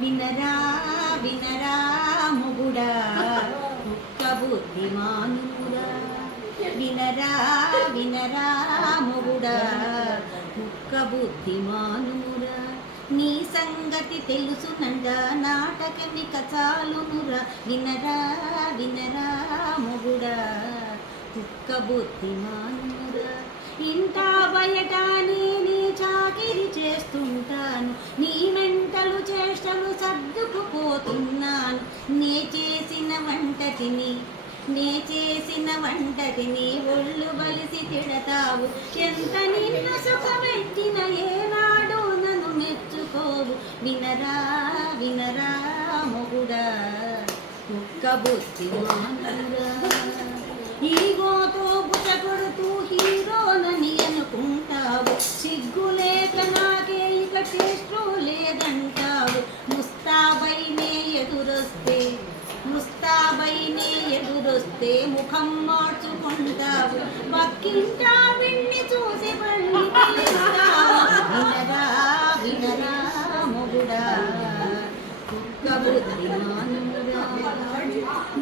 వినరా వినరా మొగుడా కుక్క బుద్ధిమానురా, వినరా వినరా మొగుడా కుక్క బుద్ధిమానురా. నీ సంగతి తెలుసునంట నాటకమిక చాలునురా, వినరా వినరా మొగుడా కుక్క బుద్ధిమానురా. ఇంటా బయట నీ చాకిరి చేస్తుంటాను, నీ మెంటలు చేష్టలు సర్దుకుపోతున్నాను. నే చేసిన వంటతిని ఒళ్ళు బలిసి తిడతావు, ఎంత నిన్ను సుఖమెట్టిన ఏనాడు నన్ను మెచ్చుకోవు. వినరా వినరా మొగుడా కుక్క బుద్ధిమానురా. ఈగోతో బుటకొడుతూ హీరోనని అనుకుంటావు, సిగ్గులేక నాకే ఇక టేస్టు లేదంటావు. ముస్తాబైనే ఎదురొస్తే ముఖం మార్చుకుంటావు, పక్కింటా విన్ని చూసి పళ్ళి పిలుస్తావు. వినరా వినరా మొగుడా కుక్క బుద్ధిమానురా.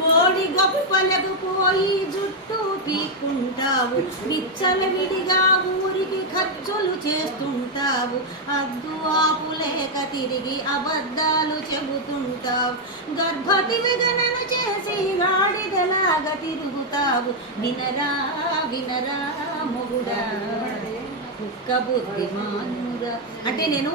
మోడి గొప్పలకు పోయి జుట్టు పీక్కుంటావు, విచ్చలవిడిగా ఊరికి ఖర్చులు చేస్తుంటావు. అద్దు ఆపులేక తిరిగి అబద్ధాలు చెబుతుంటావు, గర్భవతి విగణను చేసి గాడిదలాగా తిరుగుతావు. వినరా వినరా మొగుడా కుక్క బుద్ధిమానురా. అంటే నేను